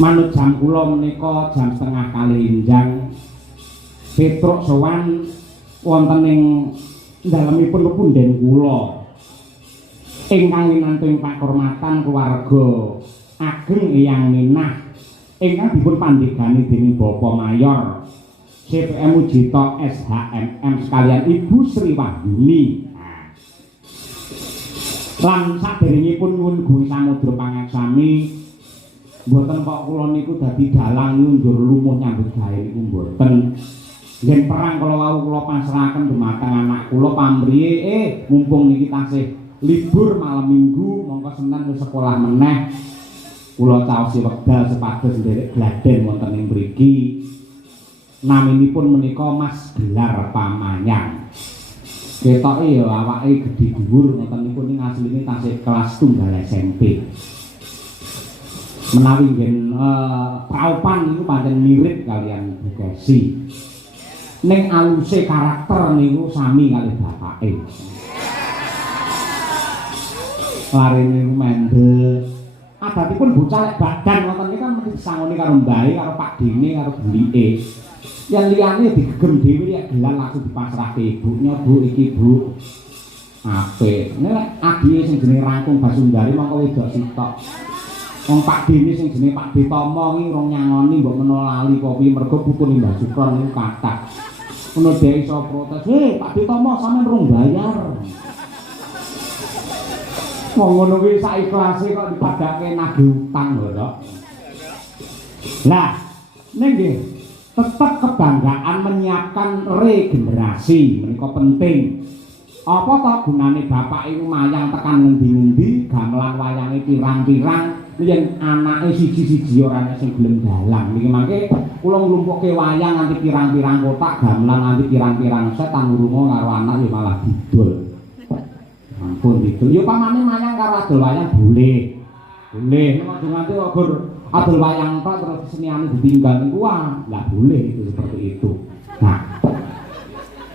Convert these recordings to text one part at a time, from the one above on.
Manut jam kula menika jam setengah kali enjang Petruk sowan wonten ing dalemipun pepunden kula ingkang winantung pakurmatan keluarga ageng Eyang Minah ingkang dipun pandhegani dening Bapak Mayor CPM Ujito SHMM sekalian Ibu Sri Wahyuni lan saderengipun nyuwun Gusti Samudra pangaksami mboten kok kula niku dadi dalang njur lumuh nyambut gawe niku mboten. Yen perang kala wau kula pasrahaken dhumateng anak kula pamriye mumpung niki tasih libur malam Minggu mongko Senin wis sekolah meneh. Kula caosi wekdal sepados nderek gladen wonten ing mriki. Naminipun menika Mas Gelar Pamanyang. Ketoke ya awake gedhe dhuwur ngoten niku ning asline tasih kelas tunggal SMP. Menawi ngen praupan niku pancen mirip kalian Bu Kesi. Ning aluse karakter niku sami kalih bapake. Lare niku mendel. Adatipun bocah lek badan ngoten niku kan mesti disangoni karo mbahe, karo Pak Dene, karo bulike. Yang liyane digegem dhewe nek gelang langsung dipasrahke ibunya, Bu iki Bu. Apik. Nek adike sing jenenge Rangkung Basundari mongko wedok sitok. Wong Pak Dene sing jenenge Pak Ditomo iki urung nyangoni mbok menawa lali apa piye mergo putune Mbah Sukron niku kathah. Ngono dhewe iso protes, Pak Ditomo sampean urung bayar." Wong ngono kuwi sak ikhlase kok dipadake nagih utang lho, Lah, ning nggih tetep kebanggaan menyiapkan regenerasi menika penting. Apa to gunane bapak iku mayang tekan ngendi-endi gamelan wayange pirang-pirang yen anake siji-siji ora ana sing gelem dalang. Niki mangke kula nglumpukke wayang nganti pirang-pirang kotak, gamelan nganti pirang-pirang set tanggurunga karo anak ya malah didol. Ampun didol. Ya pamane mayang karo adol wayang boleh. Boleh nek nganti kok adol wayang tok terus seniane ditinggal niku lah boleh itu seperti itu. Nah,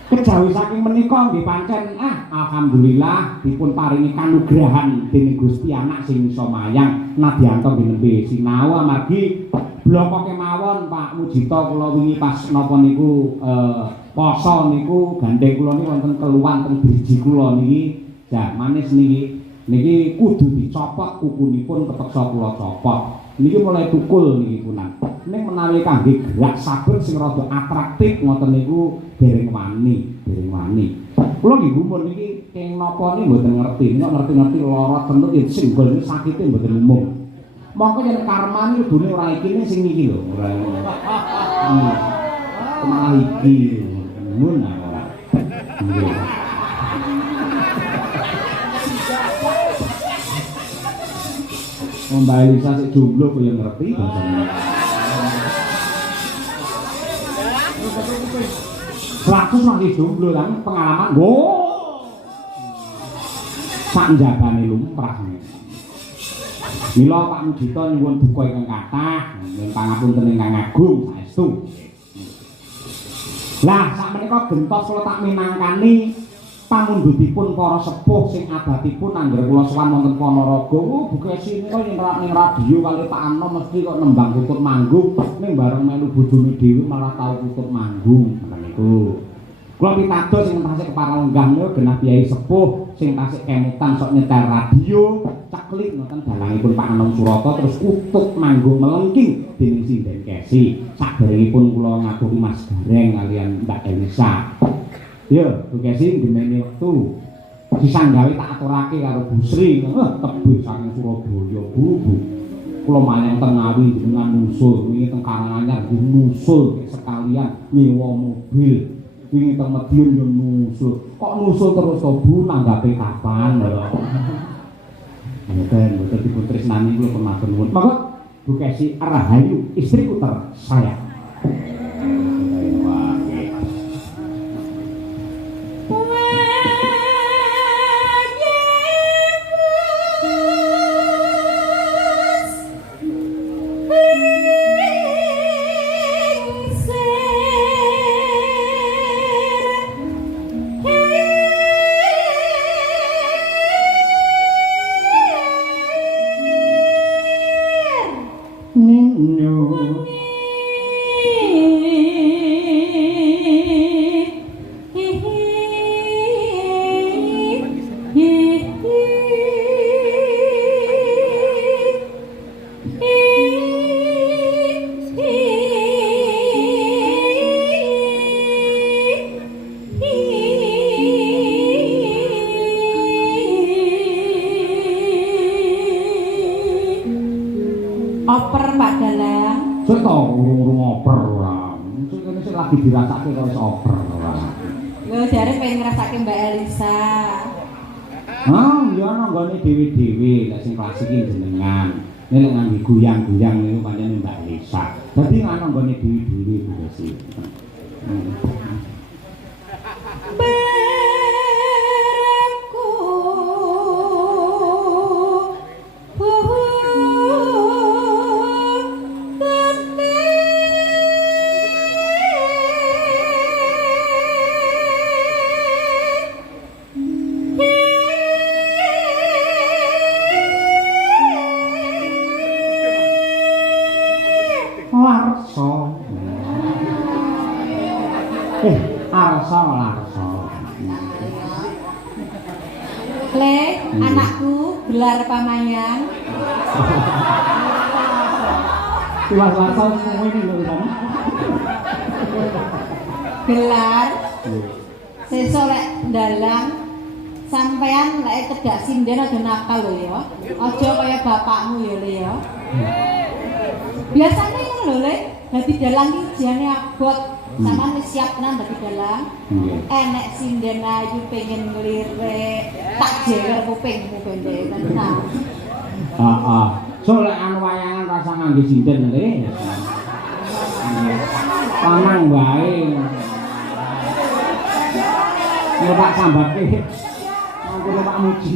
kejawi saking menika nggih pancen alhamdulillah dipun paringi kanugrahan dening Gusti anak sing iso mayang nadyanto nembe sinau amargi bloko kemawon Pak Mujito kula wingi pas napa niku poso niku gandeng kula niku wonten keluhan teng driji kula niki dah manis niki kudu dicopot kukunipun kepeksa kula copot niki mulai tukul niki punan ning menawi kangge gerak sabar sing rada atraktif ngoten niku dereng wani kula nggih gumun niki keng napa niki mboten ngerti nek ngerti-ngerti lara tentu yen singgol niki sakite mboten umum mongko yen karmane kudune ora iki sing iki lho ora malah iki mun ora nggih Mbak Elisa sik jomblo kok yang ngerti bahasane. Lakus masih jomblo lan pengalaman. Sak njabane lumrah. Mila Pak Mujito nyuwun duka ingkang kathah, nyuwun pangapunten ingkang agung saestu. Lah sakmenika gentos kula tak minangkani pamundhutipun para sepuh sing adatipun anggere kula sowan wonten Ponorogo Bu Kesi nika ning radio kali Pak Ano mesti kok nembang tutut manggung ning bareng melu bojone dhewe malah tau tutut manggung ngoten niku. Kula pitados sing tasih keparenggah niku genah piyai sepuh sing tasih kemutan sok nyetel radio ceklik ngoten dalangipun Pak Anom Surata terus kutut manggung melengking dening Sinden Kesi. Saderengipun kula ngaturi Mas Gareng kalian Mbak Elisa. Ya, Bu Kesi ngeneni wektu disanggawe tak aturake karo Bu Sri, tebih saking Surabaya. Bu. Kula mayang teng Ngawi dengan nusul, wingi teng Karanganyar nusul sekalian nyewa mobil. Wingi teng Madiun yo nusul. Kok nusul terus to Bu nanggape kapan lho. Mboten dipun tresnani kula pematur nuwun. Monggo Bu Kesi Rahayu istriku tersayang. Lagi dirasake karo oper ora. Lho jare pengen ngrasake Mbak Elisa. Ya ana nggone dhewe-dhewe lek sing klasik iki jenengan. Nek nganggo guyang-guyang niku pancen Mbak Elisa. Dadi ana nggone dhewe-dhewe Bu sih. Anakku gelar pamayan. Tiwas-tiwas ngene lho kan. Gelar. Sesuk lek ndalang sampean lek cedak sinden aja nakal lho ya. Aja kaya bapakmu ya Le ya. Biasane ngono lho Le, dadi dalang iki jane abot. Sampeyan wis siap tenan dadi dalang. Enek sinden ayu pengen nglirik, tak jewer kupingmu bende tenan. Heeh. So lek anu wayangan rasa nganggo sinden Le. Panang wae. Yo tak sambake. Mangko Pak Muji.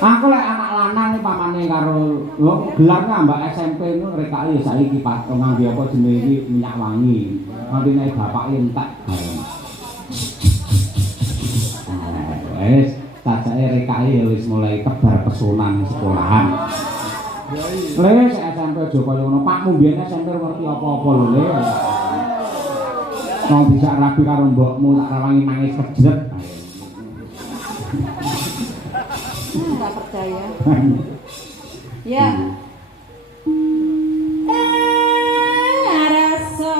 Aku lek anak lanang pamane karo gelarnya Mbak SMP nu rekake saiki Pak nganggo apa jenenge iki minyak wangi. Nanti nek bapake entek. Wes cacake rekake ya wis mulai tebar pesonan sekolahan. Le SMP aja kaya ngono. Pakmu biyen SMP ngerti apa-apa lho Le. Wong bisa rabi karo mbokmu tak rawangi nangis kejret. Enggak percaya. Ya. Rasa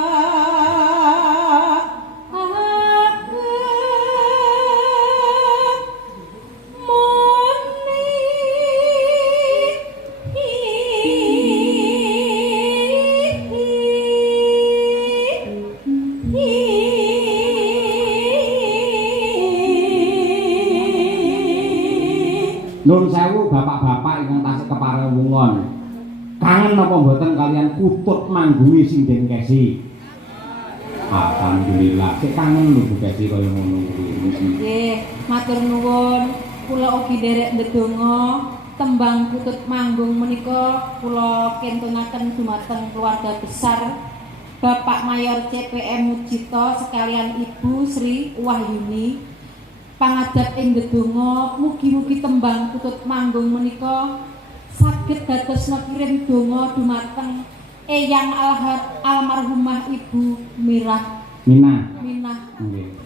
Nun sewu bapak-bapak ingkang tasih keparewungan. Kangen napa mboten kalian kutut manggungi sinden Kesi? Alhamdulillah, sik kangen lho Bu Kesi kaya ngono kuwi. Nggih, matur nuwun. Kula ugi nderek ndedonga tembang kutut manggung menika kula kentunaken dumateng keluarga besar Bapak Mayor CPM Mujito sekalian Ibu Sri Wahyuni. Pangadap ing ndedonga mugi-mugi tembang kutut manggung menika saged dadosna kirim donga dumateng Eyang almarhumah Ibu Minah. Nggih.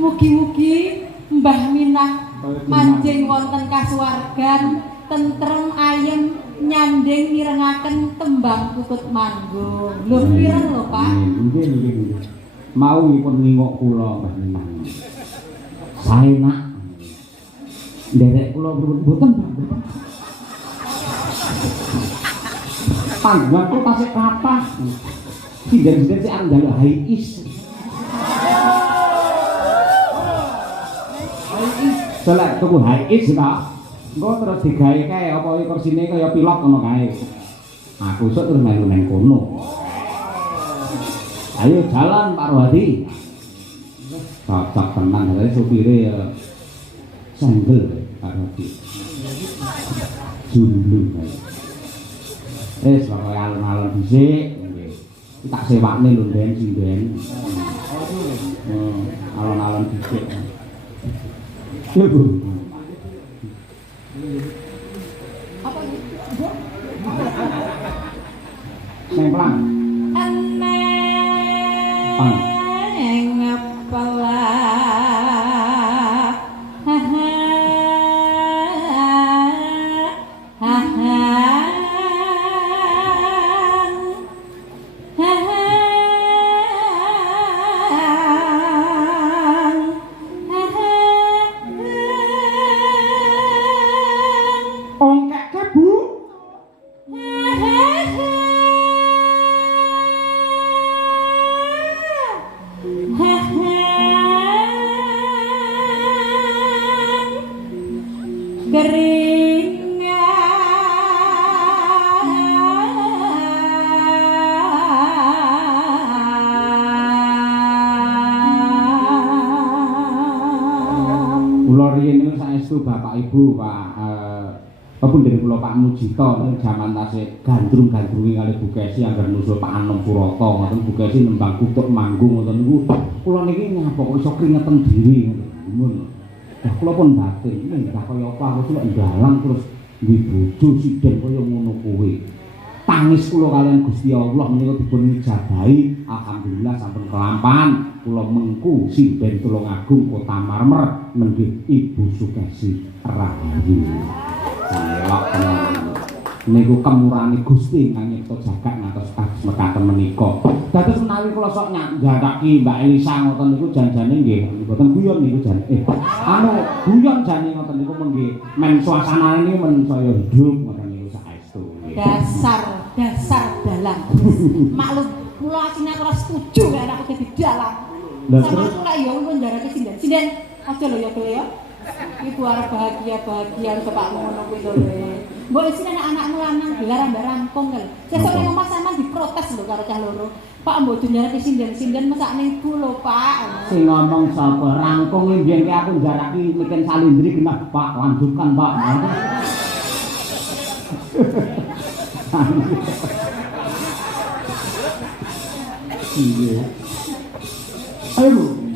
Mugi-mugi Mbah Minah manjing wonten kasuwargan tentrem ayem nyanding mirengaken tembang kutut manggung. Lho pireng lho Pak? Nggih. Mau pun ngingok kula Mbah Minah. Sae nak. Nderek kula mboten, Pak. Panggungan kula tasih kathah. Sinden-sinden sik arep njaluk high-is. Selek tuku high-is ta. Engko terus digawe kae apa iki kursine kaya pilot ngono kae. Aku esuk terus melu nang kono. Ayo jalan Pak Rohadi. Cocok tenan dari supire ya senggel Pak Rohadi. Jumlu kae. Pokoke alun-alun dhisik nggih. Tak sewakne lho Den sinden. Alun-alun dhisik. Lho. Apa iki? Neng pelang. Neng apalah. Bapak Ibu Pak Pepundhen kula Pak Mujito ning jaman tasih gandrung-gandrungi kali Bu Kesi anggar nusul Pak Anom Purata ngoten Bu Kesi nembang kutuk manggung ngoten niku kula niki nyapa kok iso kringeten dhewe ngoten. Lah kula pun batin nggih kaya apa aku lek ndalang terus duwe bojo siden kaya ngono kuwi. Tangis kula kaliyan Gusti Allah menika dipun ijabahi alhamdulillah sampun kelampahan kula mengku sinden Tulungagung Kota Marmer nenggih Ibu Sukesi Rahayu. Elok tenan. Niku kemurahane Gusti ingkang nyipta jagat ngantos kados mekaten menika. Dados menawi kula sok nyandaraki Mbak Elisa ngoten niku janjane nggih mboten guyon niku jan. Guyon jane ngoten niku nggih men suasanane niku men saya hidup ngoten niku saestu. Dasar dalang. Maklum kula asine ora setuju nek anakku dadi dalang. Sama kula ya pun njarake sinden aja lho ya Bel ya. Ibu arep bahagia untuk Pak ngono kuwi lho. Mbok isine anak-anakmu lanang dilarang rangkong kan. Sesuk ning omah sampean diprotes lho karo cah loro. Pak mbok njarake sinden mesakne ibu lho Pak. Sing ngomong sapa rangkong iki biyen aku njaraki miken salindri genah Pak lanjutkan Pak. Iya. Ayo.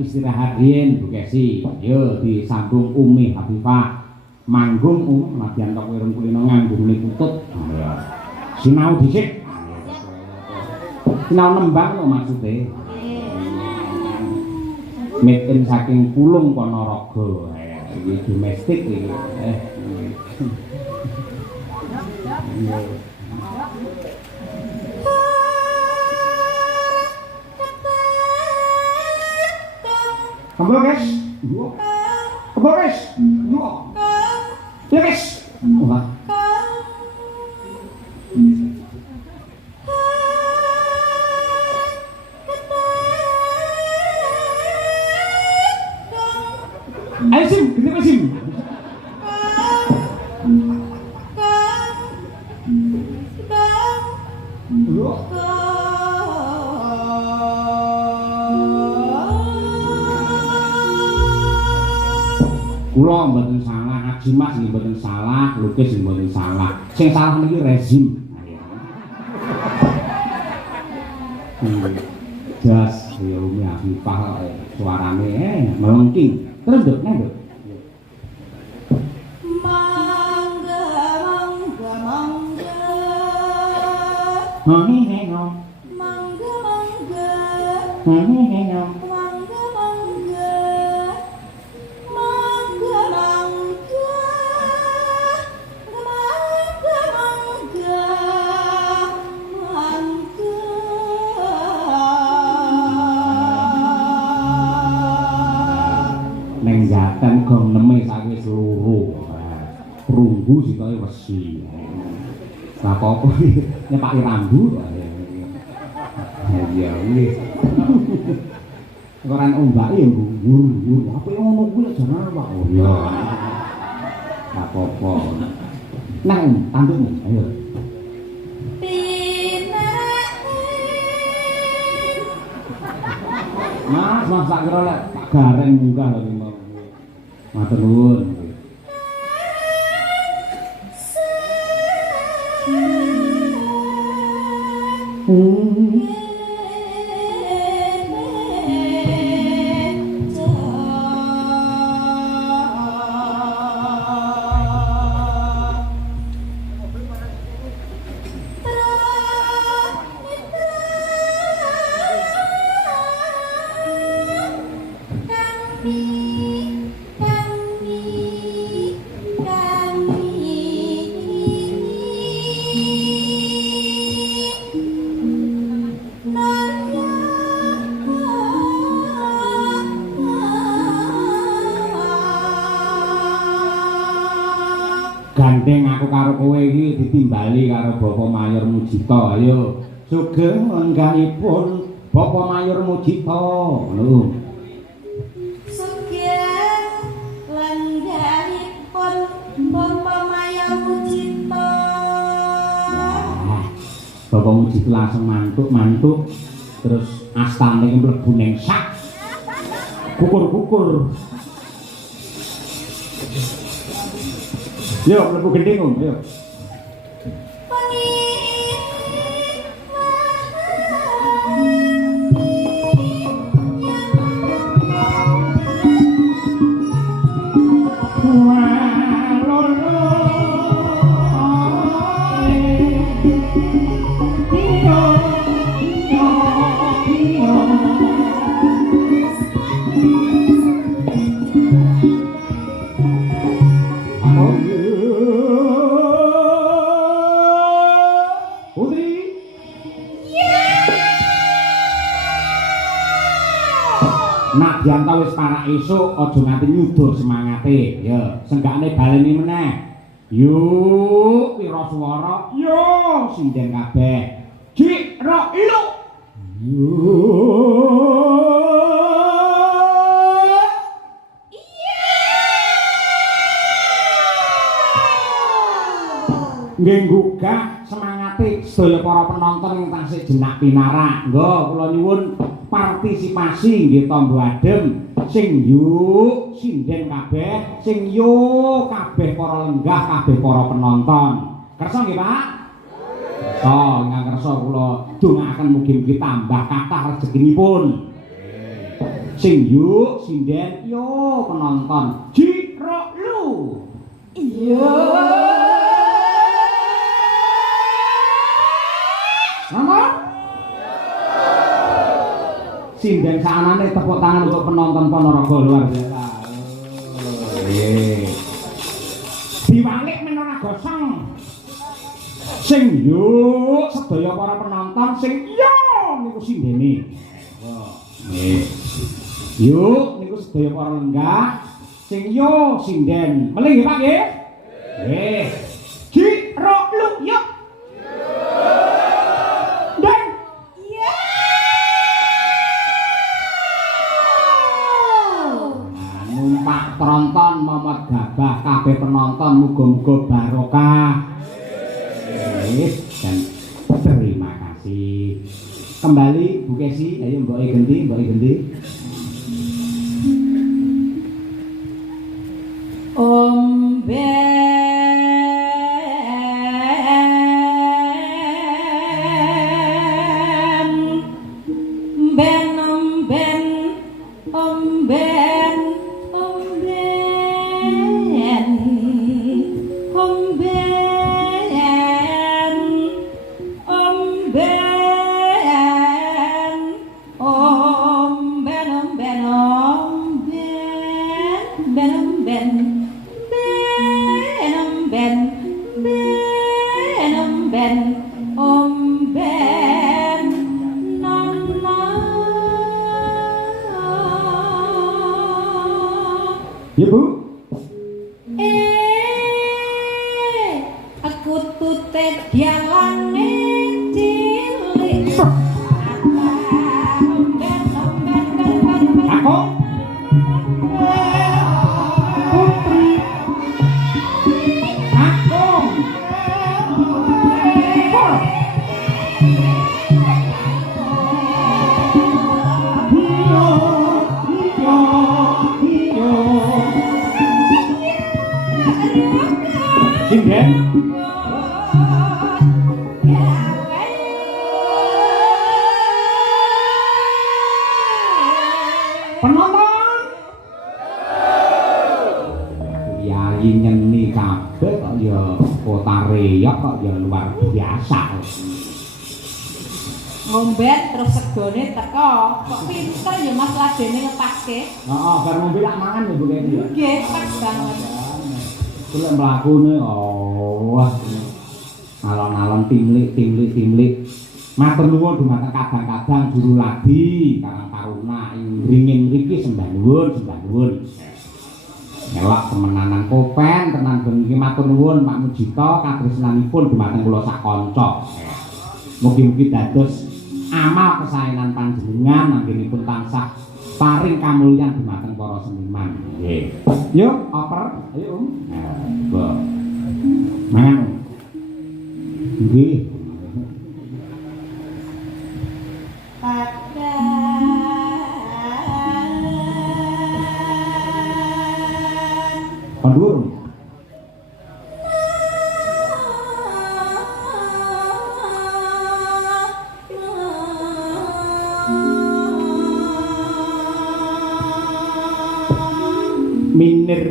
Istirahat riyen Bu Kesi. Yo disambung Umi Habibah. Manggung nadyan tok wirung kulino nganggung nikutut. Sinau dhisik. Sinau nembang lho maksude. Metin saking Pulung Ponorogo. Iki domestik iki. Kembali guys, kembali guys, ya guys, wah, ayo sim, kita sim, kula mboten salah, Haji Mas nggih mboten salah, lukis nggih mboten salah. Sing salah niki rezim. Jas ya Umi Afifah suarane melengking. Terus nduk, nduk. Hehehe no. Mangga mangga. Hehehe no. Mangga mangga. Mangga mangga. Mangga mangga. Mangga. Neng jaten gong neme sakwis loro. Runggu sitoke wesi. Lah apa iki nyepaki rambu. Ya wis. Koran ombake ya nggur-nggur. Apa ngono kuwi aja nawak. Oh ya. Lah apa. Nang tandukmu ayo. Mas sak kira lek tak gareng munggah lho iki. Matur nuwun. Gandeng aku karo kowe iki ditimbali karo Bapak Mayor Mujita. Ayo, sugeng lenggahipun Bapak Mayor Mujita. Lho. Sugeng lenggahipun Bapak Mayor Mujita. Nah, Bapak Mujita langsung mantuk terus astane mlebu ning sak. Kukur-kukur. Yo, mlebu gending om, yo. Nadyan ta wis parak esuk aja nganti nyudur semangate. Ya, senggakne baleni meneh. Yuk, pira swara? Yo, sinden kabeh. Jik, ro, lu. Nggih gugah semangate sedaya para penonton ing tasih jenak pinarak. Nggo kula nyuwun partisipasi nggih tombo adem sing yuk sinden kabeh sing yuk kabeh para lenggah kabeh para penonton. Kersa nggih Pak? Kersa, ingkang kersa kula dongaaken mugi-mugi tambah kathah rezekinipun. Sing yuk sinden yo penonton. Jiro lu. Iya. Nama? Sinden saanane tepuk tangan untuk penonton Ponorogo luar biasa. Diwalik menara gosong. Sing yuk sedaya para penonton sing yo niku sindene. Nggih. Yuk niku sedaya para lenggah sing yo sinden. Melih nggih Pak nggih? Nggih. Jiro lu yuk. Penonton Momot Gabah kabeh penonton muga-muga barokah. Dan terima kasih. Kembali Bu Kesi, ayo Mbok Gendi. Omben Ya Bu. Aku tutet dialane cilik. Aku Putri. Aku. Sinden. Penonton. Yai nyeni kabeh kok ya kota reyok kok ya luar biasa. Ngombet terus segone teko. Kok pinter ya Mas ladene ngepaske. Heeh, bar ngombe lak mangan ya Bu Keni. Nggih, pas banget. Kulek mlakune alon-alon timlik. Matur nuwun dumateng kadang-kadang juru ladi Karang Taruna ringin mriki sembah nuwun. Melok temenanan kopen tenan bengi matur nuwun Pak Mujito katresnanipun dumateng kula sak kanca. Mugi-mugi dados amal kesaenan panjenengan anggenipun tansah paring kamulyan dumateng para seniman. Nggih. Yuk, oper. Ayo, Nah, mangan. Nggih. Pandur. Miner.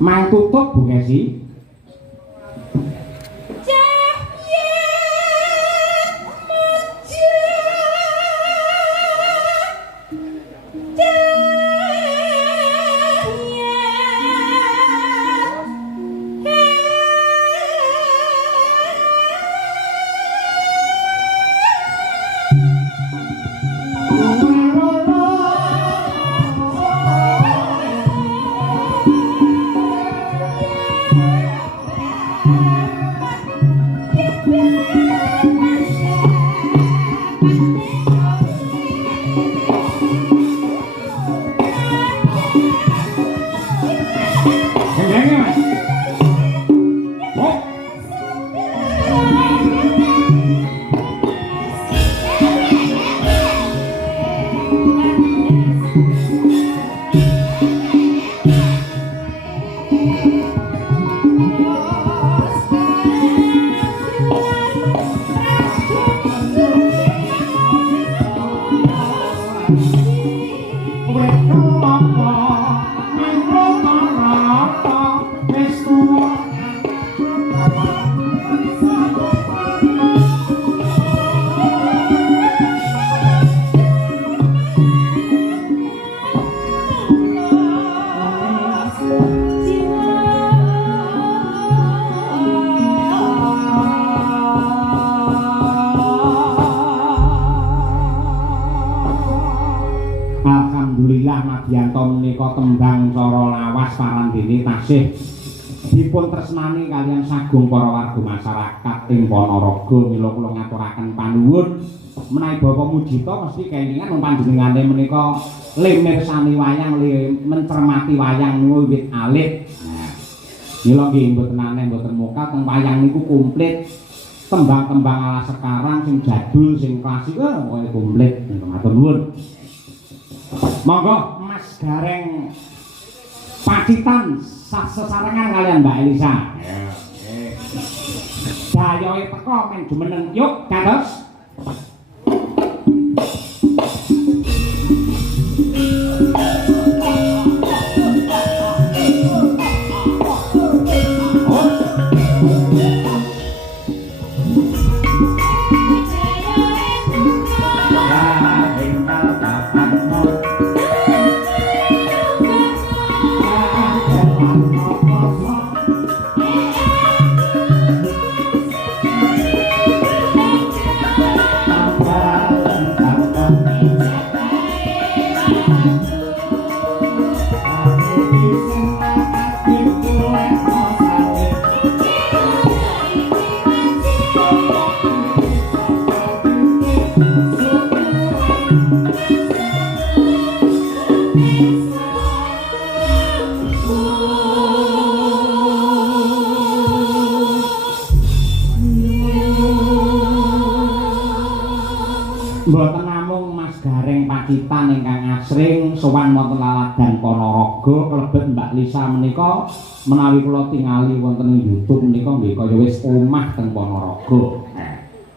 Mang tutup Bu Kesi. alhamdulillah Madianto menika tembang cara lawas parandene tasih dipun tresnani kalian sagung para warga masyarakat ing Ponorogo. Mila kula ngaturaken panuwun menawi Bapak Mujito mesti kelingan panjenengane menika le mirsani wayang, le mencermati wayang wiwit alit. Nah, mila nggih mboten aneh mboten muka teng wayang niku komplit. Tembang-tembang ala sekarang sing jadul sing klasik pokoke komplit. Matur nuwun. Monggo Mas Gareng Pacitan sesarengan kalian Mbak Elisa. Dayoe teko men jumeneng yuk kados. Mboten namung Mas Gareng Pacitan ingkang asring sowan wonten Laladan Ponorogo klebet Mbak Lisa menika menawi kula tingali wonten YouTube menika nggih kaya wis omah teng Ponorogo.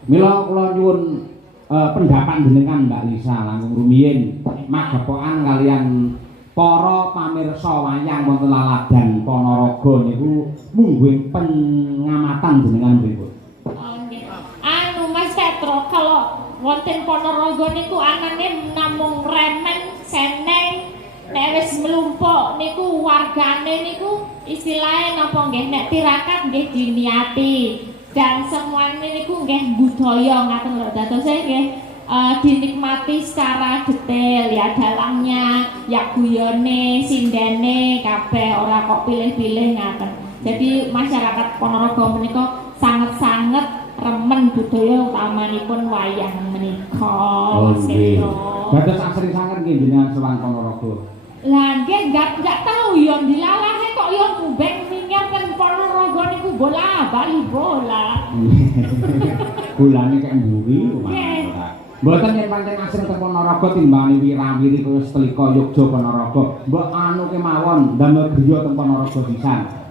Mila kula nyuwun pendapat jenengan Mbak Lisa langkung rumiyin magepokan kalian para pamirsa wayang wonten Laladan Ponorogo niku mungguing pengamatan jenengan pripun? Anu Mas Petro, kalau wonten Ponorogo niku anane namung remen seneng nek wis mlumpuk niku wargane niku istilahnya napa nggih nek tirakat nggih diniati dan semuanya niku nggih budaya ngaten lho dados nggih dinikmati secara detail ya dalangnya ya guyone sindene kabeh ora kok pilih-pilih ngaten. Jadi masyarakat Ponorogo menika sangat-sangat remen budaya utamanipun wayang menika. Nggih. Dados asring sanget nggih jenengan sowan Ponorogo. Lah nggih enggak tahu yo dilalahe kok yo mbeng minggir ten Ponorogo niku bola bali bola. Bulane kek mburi. Mboten yen pancen asring ten Ponorogo timbangane wirawiri kaya Setlika Yogya Ponorogo. Mbok anu kemawon ndamel griya ten Ponorogo pisan.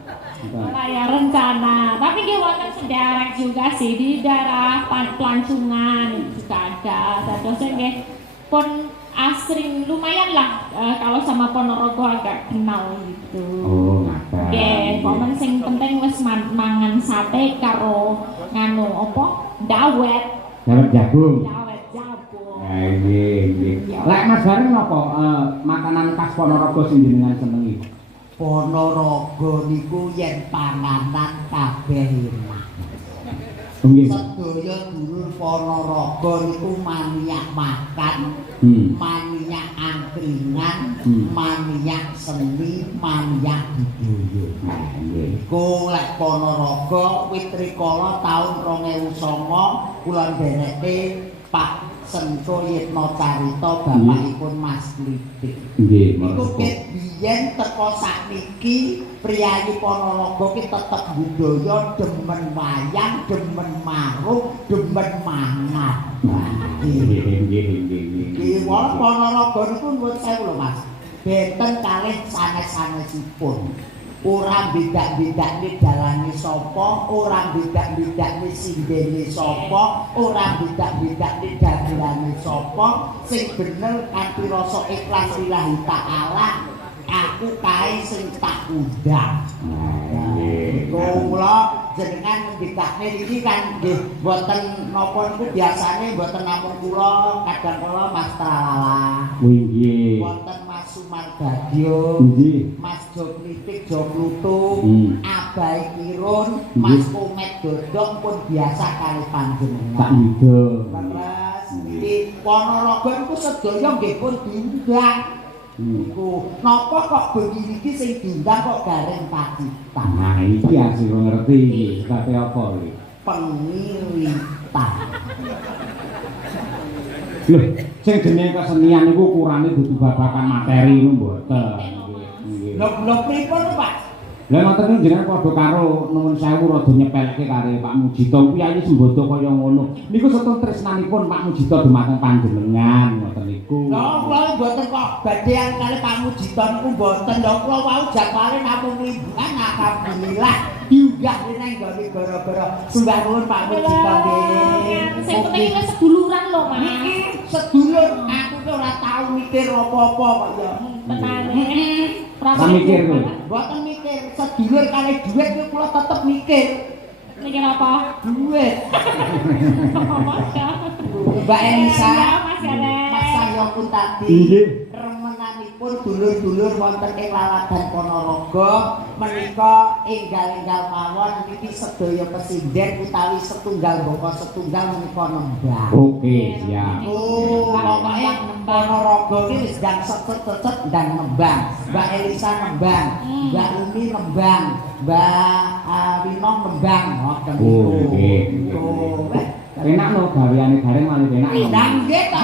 Ya rencana, tapi dia wonten sederek juga sih di daerah Pelancongan juga ada. Terus nggih pun asring lumayan lah kalau sama Ponorogo agak kenal gitu. Oh, ngaten. Nggih, pomen sing penting wis mangan sate karo nganu apa? Dawet. Dawet jagung. Dawet jagung. Nggih, nggih. Lek Mas Gareng napa makanan khas Ponorogo sing jenengan senengi? Ponorogo niku yen panganan kabeh enak. Nggih. Sedaya dulur Ponorogo niku maniak makan, maniak angkringan, maniak seni, maniak budaya. Iku lek Ponorogo wit rikala taun 2009 kula ndereke Pak Senko Yitno Carita bapakipun Mas Klitik. Nggih, iku ket biyen teko sakniki priyayi Ponorogo ki tetep budaya demen wayang, demen marung, demen mangan. Nggih, Ponorogo niku nuwun sewu lho Mas. Benten kalih sanes-sanesipun. Ora bedak-bedakne dalane sapa, ora bedak-bedakne sindene sapa, ora bedak-bedakne dagelane sapa, sing bener kanthi rasa ikhlas lillahi taala, aku kae sing tak undang. Kula jenengan bedakne iki kan nggih mboten napa niku biasane mboten namung kula, kadang kala Mas Tralala. Nggih. Wonten Mas Sumardadyo, Mas Jokritik Joklutu, Abai Kirun, Mas Komet Dodong pun biasa kali panjenengan. Tak nida. Leres iki Ponorogo niku sedaya nggih pun diundang. Iku napa kok bengi iki sing diundang kok gareng pacitan. Nah, iki asih ngerti iki, sebabe apa iki? Pengiritan. Loh, sing jenenge kesenian niku ukurane dudu babakan materi niku mboten. Nggih. Lho pripun, Pak? Lah ngoten niku jenengan padha karo nuwun sewu rada nyepelke karo Pak Mujito. Piyayi sembodo kaya ngono. Niku setun tresnanipun Pak Mujito dumateng panjenengan ngoten niku. Lho kula mboten kok badhean kali Pak Mujito niku mboten. Lho kula wau jadwale namung mingguan alhamdulillah diunggah rene nggone gara-gara sembah nuwun Pak Mujito nggih. Sing penting wis seduluran lho, Mas. Niki sedulur aku ki ora tau mikir apa-apa kok ya. Tenan. Ora mikir kowe. Mboten mikir sedulur kali dhuwit ki kula tetep mikir. Mikir apa? Dhuwit. Mas Mbak Elisa, Mas Gareng. Mas Sahyo pun tadi Nggih. remenanipun dulur-dulur wonten ing Laladan Ponorogo menika enggal-enggal mawon niki sedaya pesinden utawi setunggal boko setunggal menika nembang. Oke, siap. Oh, pokoke Ponorogo iki wis ndang set-set ndang nembang. Mbak Elisa nembang, Mbak Umi nembang, Mbak Winong nembang. Ngoten niku. Oke. Oh, Enak lho gaweane gareng malih enak. Ndang nggih to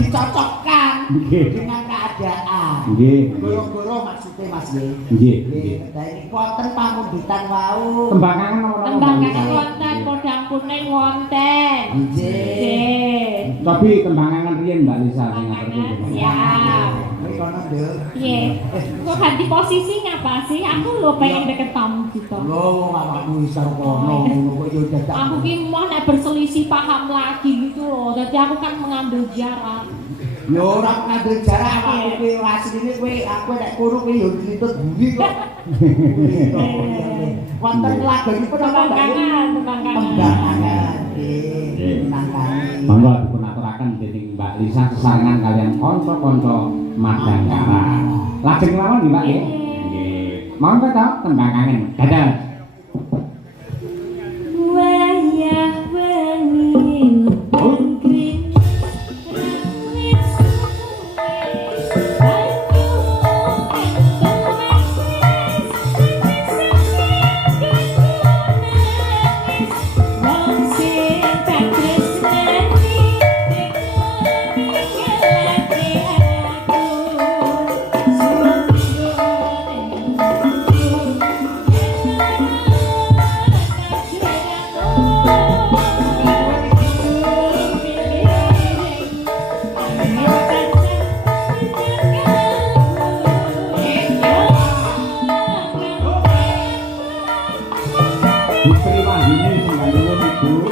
dicocokkan Nggih. dengan keadaan. Nggih. Goro-goro maksudnya Mas nggih. Nggih. Nggih, dadi wonten pamundutan wau. Tembangan ora Tembangan wonten, podang kuning wonten. Nggih. Nggih. Tapi tembangan riyen Mbak Lisa sing ngaturke. Siap. Kowe kono, Nduk. Piye? Kok ganti posisi ngapa sih? Aku lho pengen deket tamu gitu. Lho, awakmu wis karo kono ngono kok yo dadak. Aku ki mau nek berselisih paham lagi gitu loh. Jadi aku kan mengambil jarak. Yo ora ngambil jarak awakku ki asline kowe aku nek kono kowe yo dilitut bumi kok. Wonten lagunipun apa Mbak? Tembangan. Tembangan. Nggih, nangkani. Monggo dipun aturaken dening Mbak Lisa sesarengan kalian kanca-kanca Madangkara. Lajeng mawon nggih Mbak nggih. Nggih. Monggo to tembangan. Dadah. Wayah wengi pengkring wis suwe banyu wong sing tak tresnani kelati Putri Wahyuni sing nuwun Ibu.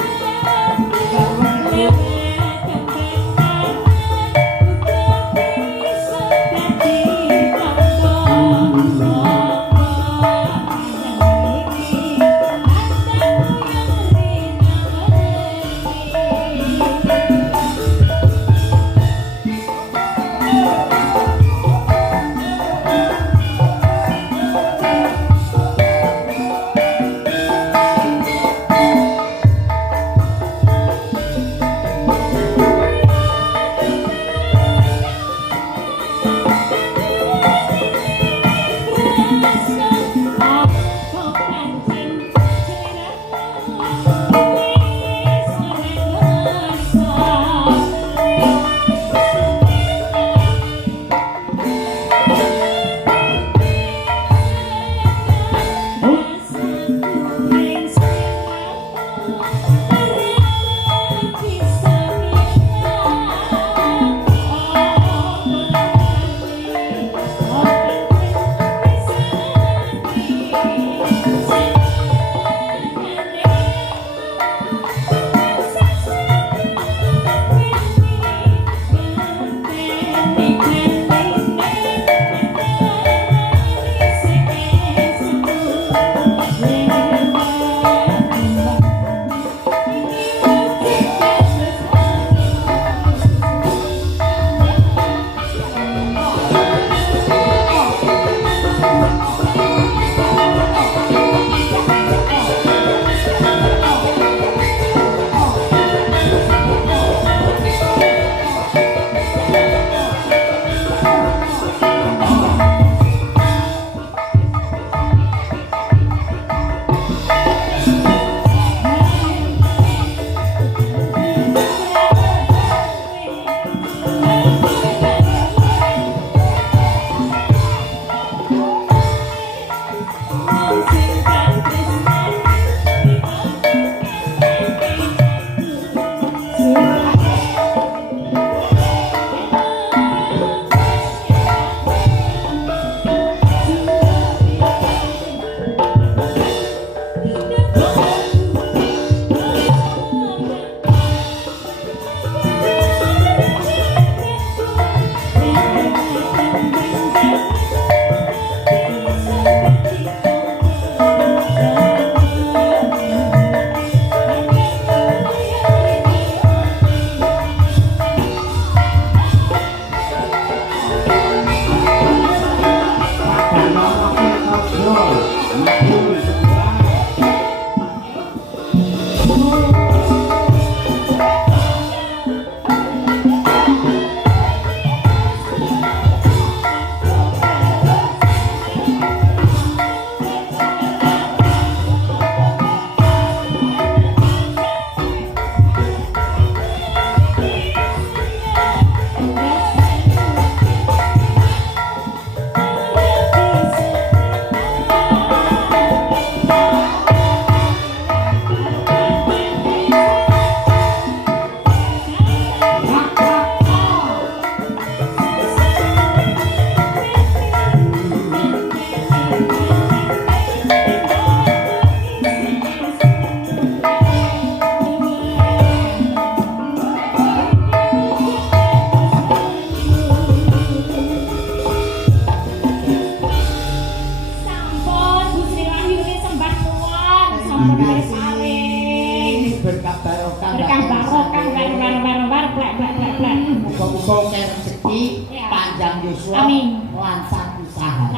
Oke rezeki, panjang yuswa, Amin. lancar usaha.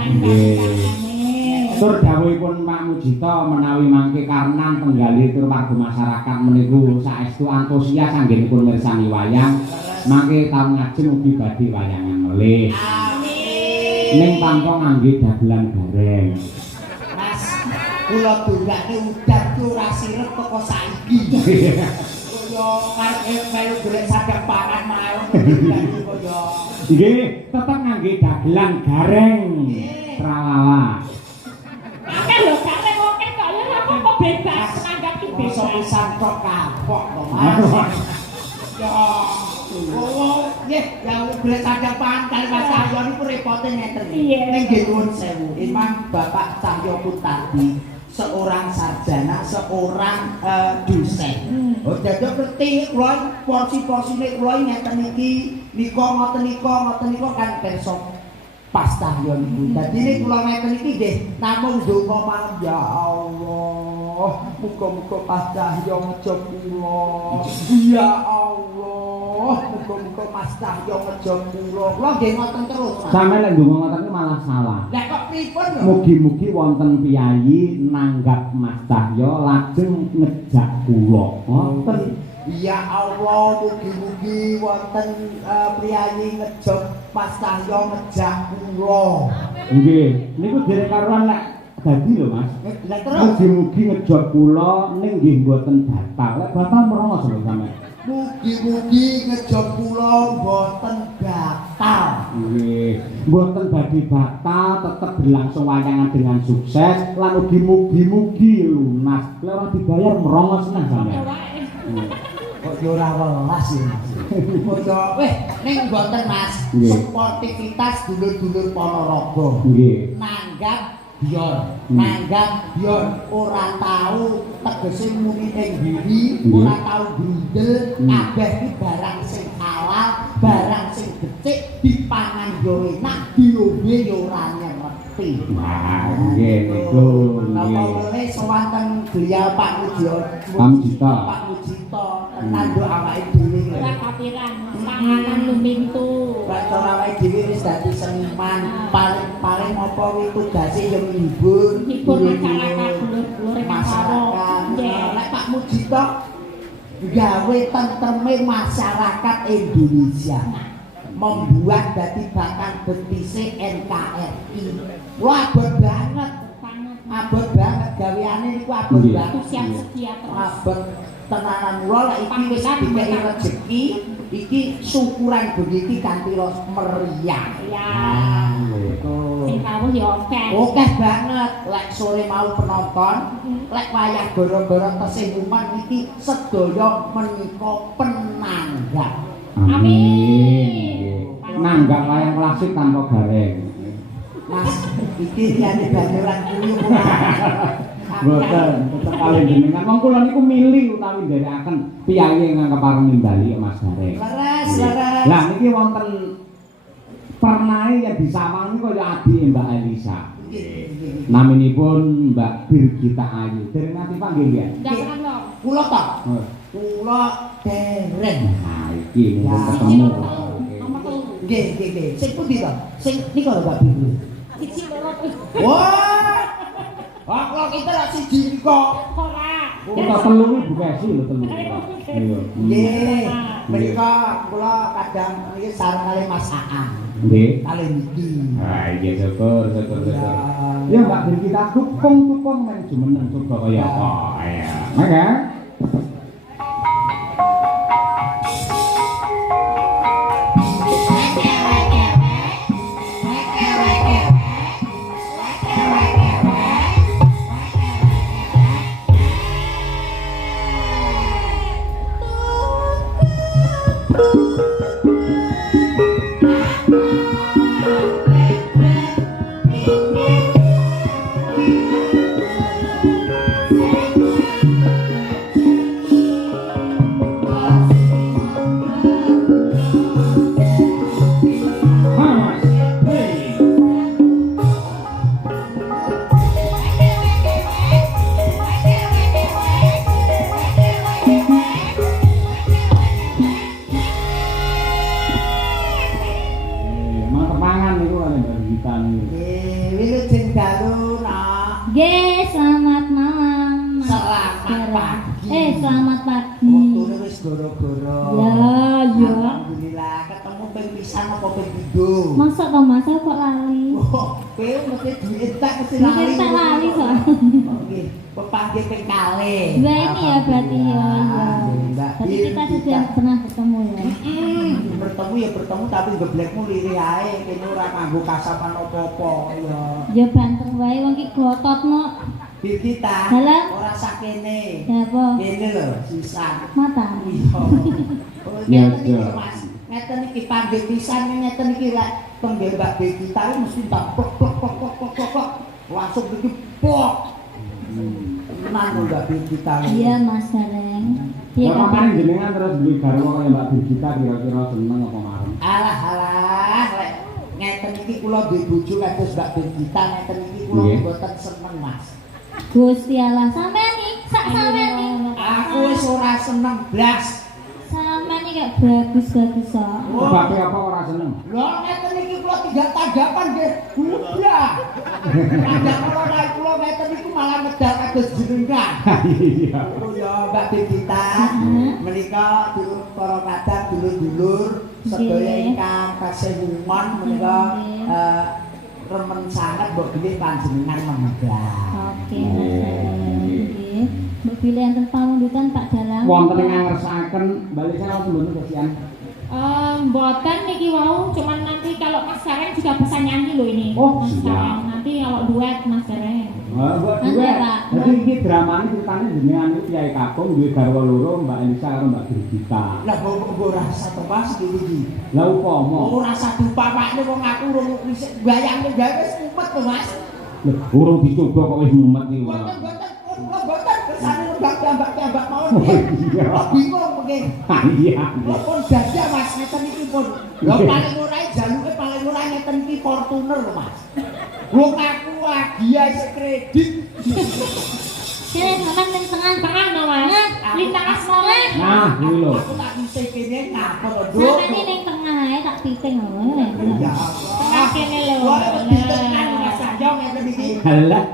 Tur dawuhipun Pak Mujito menawi mangke karenan penggali tur warga masyarakat meniku saestu antusias anggenipun mirsani wayang, mangke taun ngajeng ugi badhe wayangan melih. Amin. Ning tanpa ngangge dagelan gareng. Mas, kula dongake udan ku ora sirep teko saiki. Kaya karep melu golek sadap pangan mawon kaya. Nggih, tetep ngangge dagelan gareng. Tralala. Akeh lho gareng oke kaya apa kok bebas nanggap ki bebas. Pisan kok kapok to Mas. Ya. Oh, nggih, ya golek sadap pangan kali Mas Cahyo niku repote ngeten. Ning nggih nuwun sewu. Imam Bapak Cahyo Putadi seorang sarjana, seorang dosen. Oh, dadi ngerti kula porsi-porsine kula ngeten iki nika ngoten nika kan kersa pas Cahyo niku. Dadi nek kula ngeten iki nggih namung donga mawon ya Allah. Muga-muga pas Cahyo ngejo kula. Ya Allah, muga-muga Mas Cahyo ngejo kula. Kula nggih ngoten terus. Sampe lek ndonga ngoten iki malah salah. Lah kok pripun lho? Mugi-mugi wonten piyayi nanggap Mas Cahyo lajeng ngejak kula. Ngoten. Ya Allah, mugi-mugi wonten priyayi ngejog Mas Cahyo ngejak kula. Nggih, niku dereng karuan lek dadi lho Mas. Lah terus Mugi-mugi ngejak kula ning nggih mboten batal. Lek batal merongos lho sampeyan. mugi-mugi ngejog kula mboten batal. Nggih, mboten badhe batal, tetep berlangsung wayangan dengan sukses lan ugi mugi-mugi lunas. Lek ora dibayar merongos nang sampeyan. Kok yo ora welas ya Mas. Kaya weh ning mboten Mas, Nggih. sportivitas dulur-dulur Ponorogo. Nggih. Nanggap nanggap biar ora tahu tegese muni ning diri, ora tahu grindel, kabeh iki barang sing halal, barang sing becik dipangan yo enak, diombe yo ora ngerti. Wah, nggih niku. Napa boleh sowanten beliau Pak Mujito. Pak Mujito tanduk awake dhewe. Ora kapiran, panganan lumintu. Kantor awake dhewe wis dadi seniman, paling apa kuwi tugase yo ngibur Masyarakat dulur-dulur masyarakat. Lek Pak Mujito gawe tentreme masyarakat Indonesia. Membuat dadi bahkan betise NKRI. Wah abot banget. Abot banget gaweane niku abot banget. Siap sedia terus. Abot tenanan kula lek iki wis dikei rezeki, iki syukuran begitu kanthi meriah. Ya. Betul. Sing kawuh ya akeh. Oke banget, lek sore mau penonton, lek wayah gara-gara tesih uman iki sedaya menika penanggap. Amin. Nanggap wayang klasik tanpa gareng. Mas, iki liyane banyolan kuwi Mboten, tetep kalih jenengan. Wong kula niku milih utawi nderekaken piyayi ingkang kepareng nimbali Mas Gareng. Leres. Lah niki wonten pernae yang disawang niku kaya adi Mbak Elisa. Naminipun Mbak Birgita Ayu. Dereng nate panggih nggih. Jangan dong. Kula to. Kula dereng. Nah, iki Ya. ketemu. Nomor 3. Nggih. Sing pundi to? Sing nika lho Mbak Biru. Siji loro. Wah. Kok kita lak siji kok. Ora. Kita telu iki Bu Kesi lho telu. Ayo. Nggih. Menika kula kadang iki sareng kali Mas Aan. Nggih. Kali niki. Ah, iya syukur. Ya Mbak Birgita dukung men jumeneng coba kaya apa. Ya. Mangga. kita nih. Wilujeng dalu nak. Nggih, selamat malam. Mas Selamat Dara. pagi. Selamat pagi. Waktune wis goro-goro. Ya. Alhamdulillah ketemu ping pisan apa ping pindho. Masa to Mas kok lali? Kowe mesti duit tak mesti Mikir lali. tak lali kok. Oke, pepanggih ping kalih. Dua ini ya berarti ya. Alhamdulillah. Tapi kita sudah pernah ketemu ya. Bertemu ya bertemu tapi geblekmu lirih ae kene ora nganggo kasapan apa-apa ya. Ya banter wae wong ki glototno. Bir kita Halo? ora sakene. Ya apa? Kene lho sisa. Mata. Iya. Oh, Ya, ngeten iki, ya. Mas. Ngeten iki panggih pisan ngeten iki lek penggih Mbak Begita mesti tak plok plok plok plok plok plok. Langsung iki plok. Tenan lho Mbak Begita. Iya Mas Gareng. Iya Ya kan? kemarin jenengan terus beli garwa kaya Mbak Birgita kira-kira seneng apa marem? Alah lek ngeten iki kula duwe bojo kados Mbak Begita ngeten iki kula Nggih. mboten seneng Mas. Gusti Allah sampean iki, sak sampean iki. Aku wis ora seneng blas. Sampean iki kayak bagus-bagus kok. Sebabnya apa ora seneng? Lho ngeten iki kula tinggal tanggapan nggih. Udah. Tanggap kula ngeten iku malah medal kados jenengan. Iya. Oh ya Mbak Begita, menika dulur para kadang dulur-dulur sedaya ingkang kasih wungon menika remen sanget mbok bilih panjenengan menggah. Oke Mas Gareng. Nggih. Mbok pilih enten pamundutan Pak Dalang. Wonten ingkang ngersakaken baliknya langsung mboten kesian. Mboten niki wau, cuman nanti kalau Mas Gareng juga bisa nyanyi loh ini. Oh, Mas siap. Gareng. Nanti kalau duet Mas Gareng. Buat Nanti, duet. Pak. Jadi ini dramanya ceritanya jenengan itu Kiai Kakung duwe garwa loro Mbak Elisa karo Mbak Birgita. Lah mbok rasa to Mas iki. Lah upama Ora sadu papakne wong aku urung wis bayangke gawe wis mumet to Mas. lho urung dicoba kok wis mumet iki. Boten kersane mbak mawon. Oh, iya. Bingung mungkin. Ah, iya. Pun dadah Mas ngeten iki pun. Lho paling ora jaluke paling ora ngeten iki Fortuner lho Mas. Wong aku hadiah isih kredit. Kene sampean ning tengah-tengah no Mas. Lintang asmara. Nah, iki lho. Aku tak bisa kene ngapa to, Duk? Sampean ini ning tengah ae tak piting lho. Ya Tengah kene lho. Wah, ditekan Mas Sanjo ngeten iki. Halah.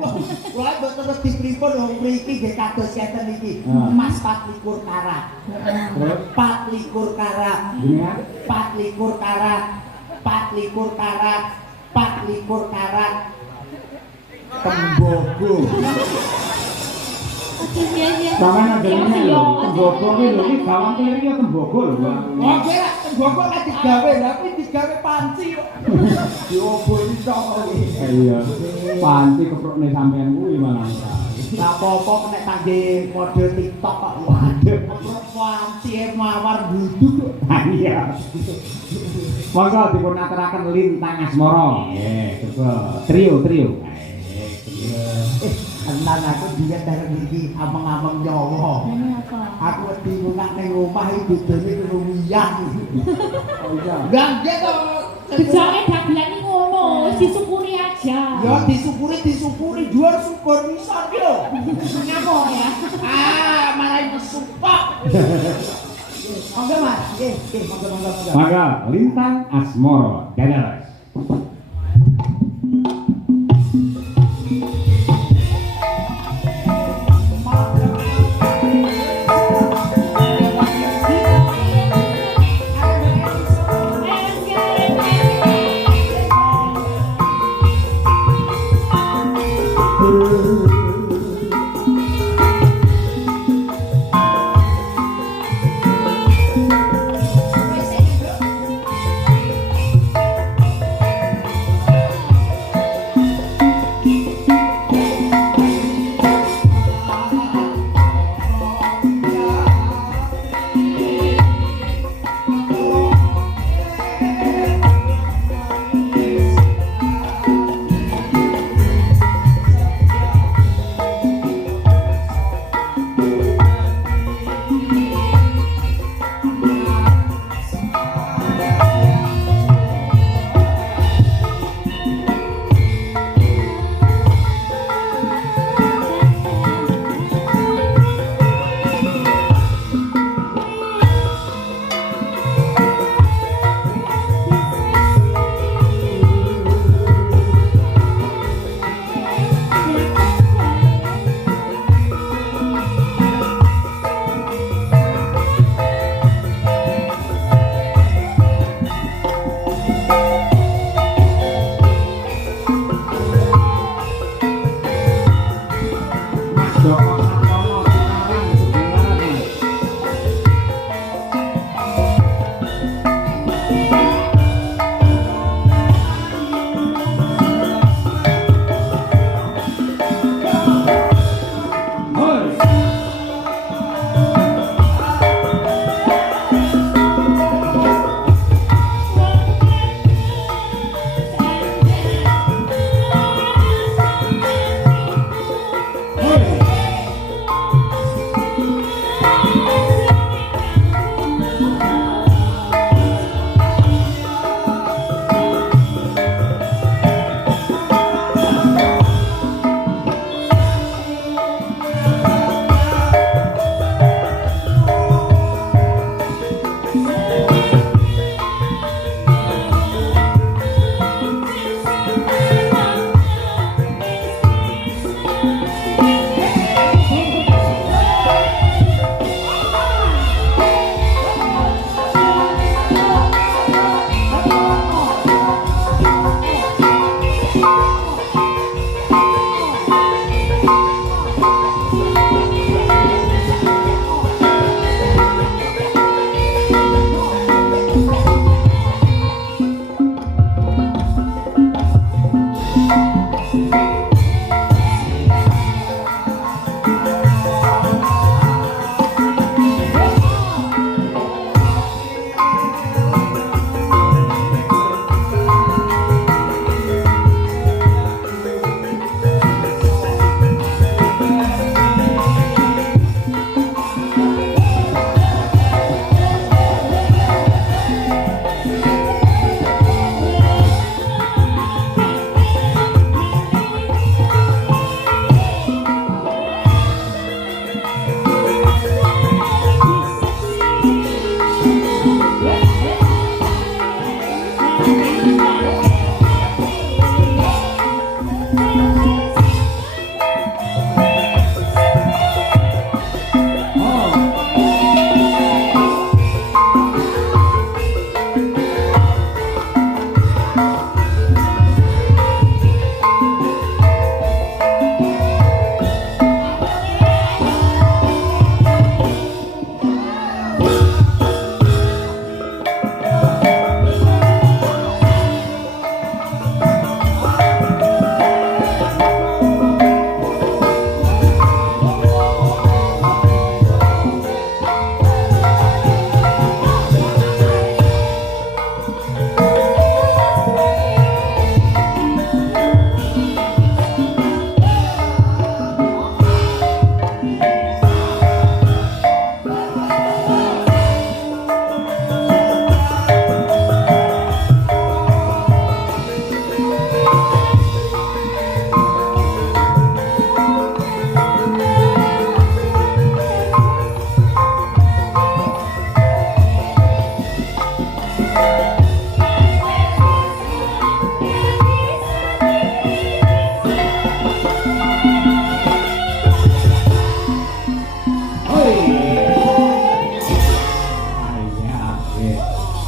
Wah, mboten terus dipripun wong mriki nggih kados ngeten iki. Ah. Mas 24 karat. Terus 24 karat. jenengan 24 karat. 24 karat. 24 karat. Tembogo. Oke, iya. sampean ajarane lho tembogo iki lho iki gawang kiri ya tembogo lho, Mbak. Oh, kira tembogo kan digawe, tapi digawe panci kok. Dioboni tok iki. Iya. Panci keprokne sampean kuwi malah. Lah apa-apa nek kangge model TikTok kok waduh panci mawar duduk. Ah, iya. Monggo dipun aturaken Lintang Asmara. Nggih, coba trio. Tenan aku dia dari iki ameng-ameng Jawa. Ini apa? Aku wedi ngak ning omah iki bedane keruwiyan. Oh iya. Gangge to. Bejake dagelan iki ngono, wis disyukuri aja. Ya disyukuri dhuwur syukur misor ki lho. Ngapa ya? Malah supok. Monggo Mas. Monggo. Maka Lintang Asmara Dadas. Wis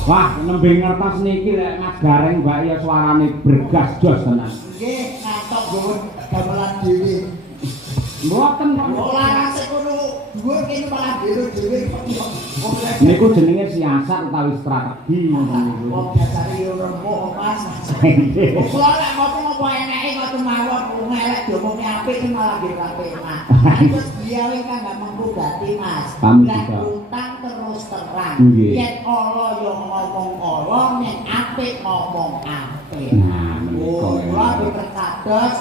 Wah, nembe ngertos niki lek Mas Gareng Mbak ya suarane bergas jos tenan. Nggih, kantok nggon gamelan dhewe. Mboten kok. Ora rasik kono dhuwur kene malah biro dhewe. Niku jenenge siasat utawi strategi ngono niku. Wong dasare yo rembuk Mas. Kula lek ngopo-ngopo eneke kok mawon ngelek diomongi apik kan malah nggih apik Mas. Terus dia wis kan gak mampu dadi Mas. Lek utang terus terang. Yen ala yo ngomong ala, yen apik ngomong apik. Nah, menika kula diperkados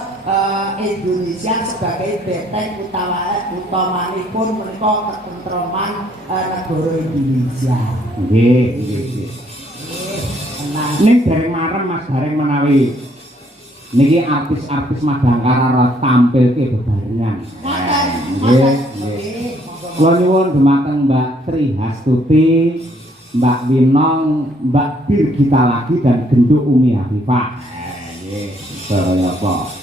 Indonesia sebagai benteng utamanipun menika ketentraman negara Indonesia. Nggih, nggih. Ning dereng marem Mas Gareng menawi niki artis-artis Madangkara tampilke bebarengan. Nggih, nggih. Kula nyuwun dumateng Mbak Tri Hastuti, Mbak Winong, Mbak Birgita lagi dan Genduk Umi Hafifah. Nggih, saya apa?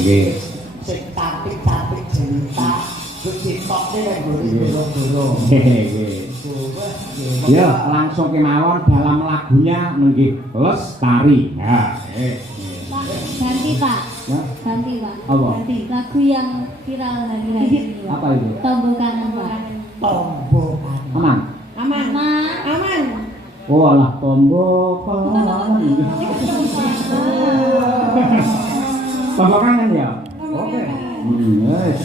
Nggih. Sing cantik-cantik jelita, diciptokne nek goro-goro. Nggih. Ya, langsung kemawon dalam lagunya nggih Lestari. Ya, Ganti Pak. Ya. Ganti Pak. Apa? Ganti lagu yang viral hari-hari ini Pak. Apa itu? Tombol kanan Pak. Tombol Aman. Aman. Aman. Oh alah tombol kanan. Tombol kanan ya? Oke. Wes.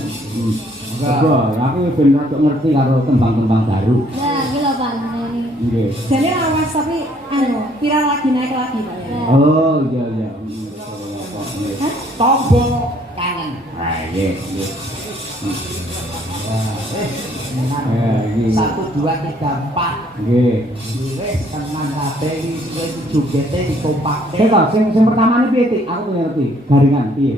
Enggak, aku ben rada ngerti karo tembang-tembang baru. Ya, gila Pak ini. Nggih. Jadi awas tapi viral lagi naik lagi Pak ya. Oh iya iya. tombol kanan. Ah nggih, nggih. Nggih. 1 2 3 4. Nggih. Wis tenan kabeh iki wis jogete dikompakke. Sing pertamane piye, Tik? Aku tuh ngerti. Garingan piye?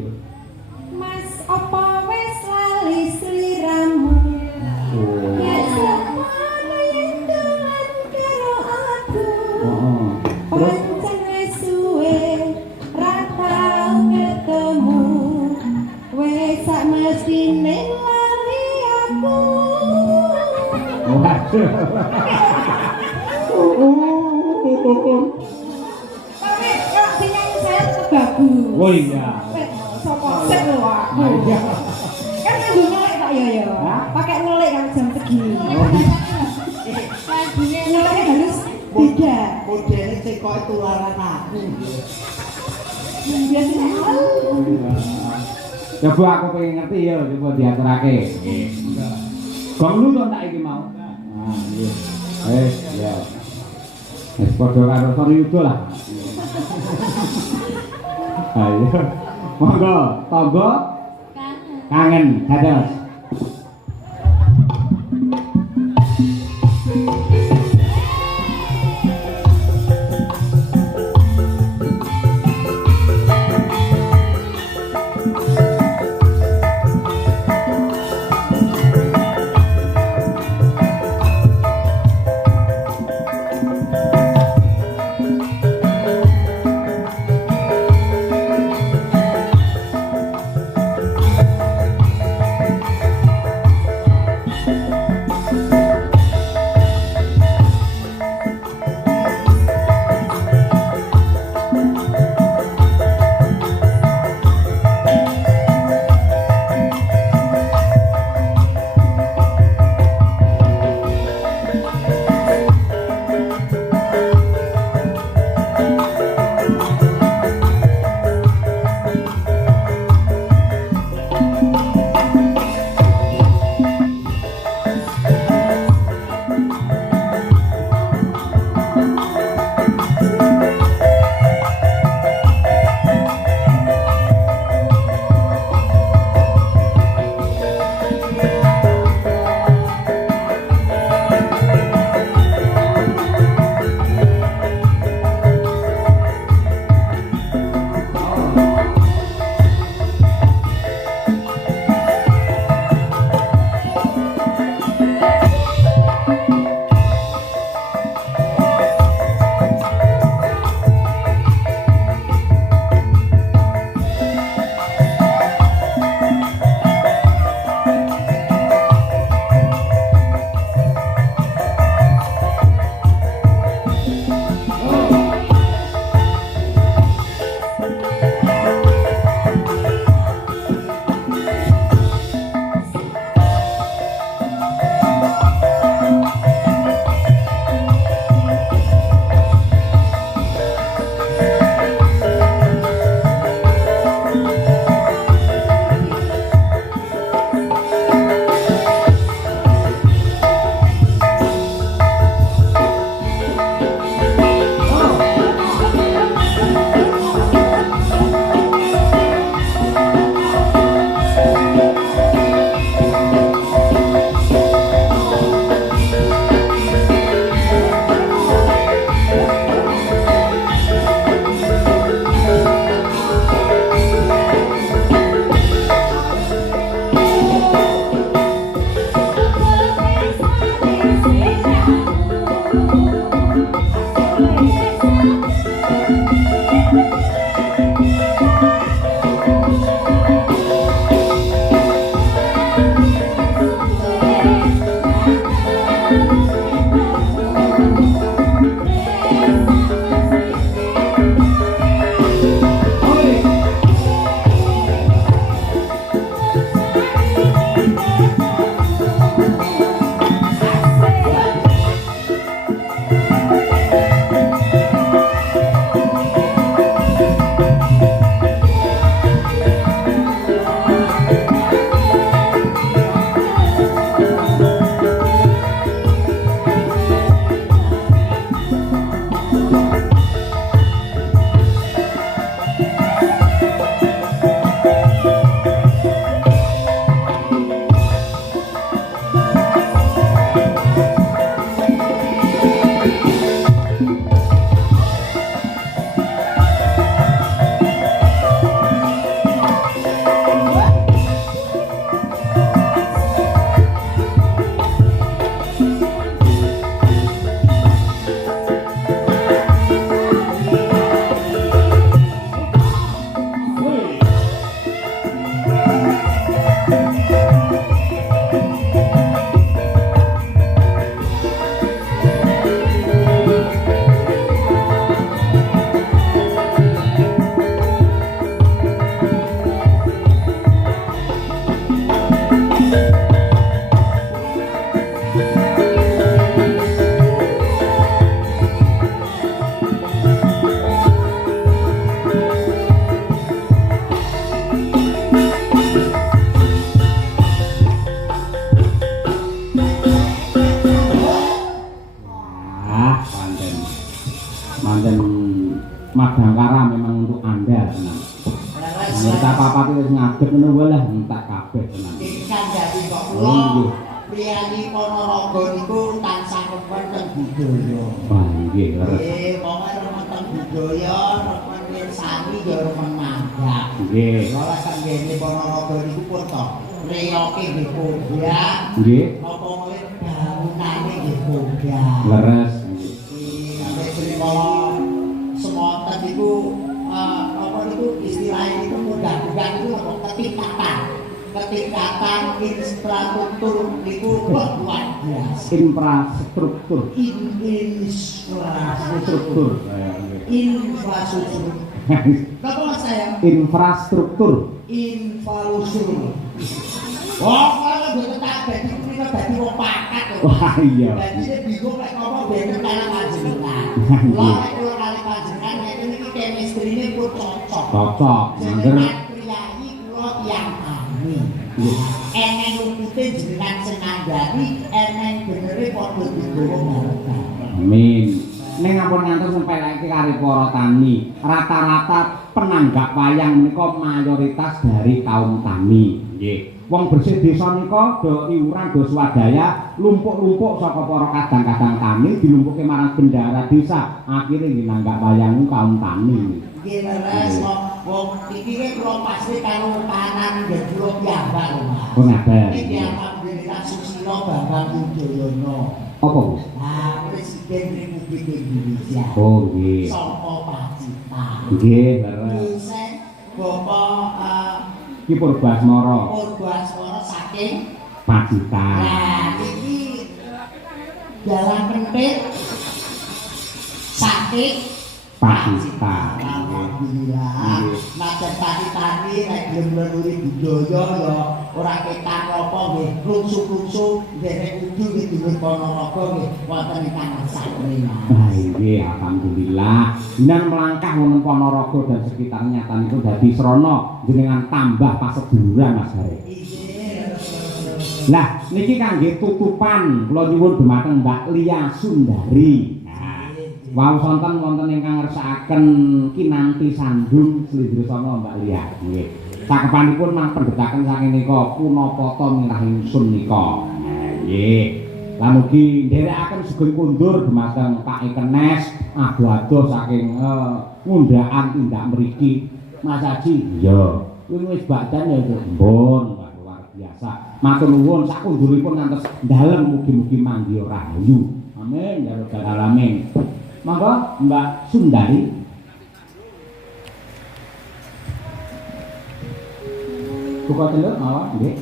Mas apa wis lali sliramu? Oh. Ya samana yen dolan karo aku. Heeh. Terus Pancen wis suwe ra tau ketemu. Wis sak mestine lali aku. waduh. Tapi kok sing nyanyi saya tetep bagus. Oh iya. Sopo sik lho aku. Ah, iya. Kan nganggo ngelik Pak ya ya. Hah? Pakai ngelik kan jam segini. Lagunya Ngeliknya harus beda. Modele sing kok tularan aku. Biasanya Coba aku pengen ngerti ya, coba diaturake. Nggih. Gong lu to tak iki mau. Ah, nggih. Wis, ya. Wis padha karo Soryudo lah. Ayo. Monggo, tangga kangen. kangen dados. Madangkara memang untuk Anda tenang. Mereka apa-apa itu ngadeg ngono wae lah entak kabeh tenang. Iki kandhani kok kula priyani Ponorogo niku tansah wonten budaya. Wah, nggih leres. Pokoke wonten budaya, remen sami ya remen nanggap. Nggih. Ora sanggene Ponorogo niku pun to. Reyoke nggih kobra. Nggih. Apa mulih bangunane nggih kobra. Leres. Sampai cerita semonten niku apa niku istilahnya itu mudah-mudahan itu ketingkatan infrastruktur niku luar biasa. Infrastruktur. Infrastruktur. Napa Mas saya? Infrastruktur. Infrastruktur. Oh, kalau mboten tak dadi punika dadi wong pakat. Wah iya. Dadi bingung lek apa benten karo panjenengan. Lha nek kula kali panjenengan ngene iki chemistry-ne pun cocok. Cocok. Mangger Priyayi kula tiyang kami. Eneng lupute jenengan sing ngandani, eneng benere padha digawa bareng. amin. Ning ampun ngantos sempeleke kari para tani. Rata-rata penanggak wayang menika mayoritas dari kaum tani. Nggih. Wong bersih desa nika do iuran do swadaya lumpuk-lumpuk saka para kadang-kadang tani dilumpukke marang bendahara desa. Akhire nggih nanggak wayang kaum tani. Nggih leres wong iki kula pasti karo kanan nggih kula piyambak lho Mas. Oh ngaten. Iki alhamdulillah Susilo Bambang Yudhoyono. Apa Gus? Nah, Presiden Republik Indonesia. Oh nggih. Saka Pacitan. Nggih, leres. Dosen Bapak Ki Purbasmara. Purbasmara saking Pacitan. Nah, iki dalam penting saking Pacitan. Alhamdulillah. Najan tani-tani nek gelem nuluri budaya ya ora ketan apa nggih rungsuk-rungsuk derek kudu nggih dulur Ponorogo nggih wonten ingkang satrena. Nah, nggih alhamdulillah. Nang melangkah wonten Ponorogo dan sekitarnya tanipun dadi srana jenengan tambah paseduluran Mas Garek. Lah niki kangge tutupan kula nyuwun dumateng Mbak Lia Sundari. Wau sonten wonten ingkang ngersakaken kinanti sandung Slendrosana Mbak Lia. Nggih. Cakepanipun mang pendhetaken saking nika punapata mirah ingsun nika. Nggih. Lah mugi nderekaken sugeng kundur dumateng Pak Ikenes ado-ado saking ngundhakan tindak mriki. Mas Haji. Iya. Kuwi wis bakdan ya mbon luar biasa. Matur nuwun sak kunduripun ngantos dalem mugi-mugi manggi rahayu. Amin ya rabbal alamin. Monggo Mbak Sundari. Buka telur mawon nggih.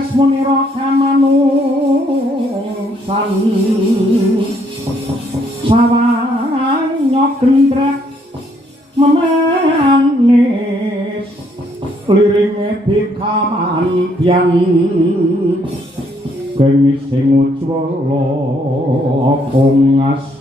asmunira kamanungsan sawanya gendrak memanis liringe dikamantyan kenging sing ujwala kungas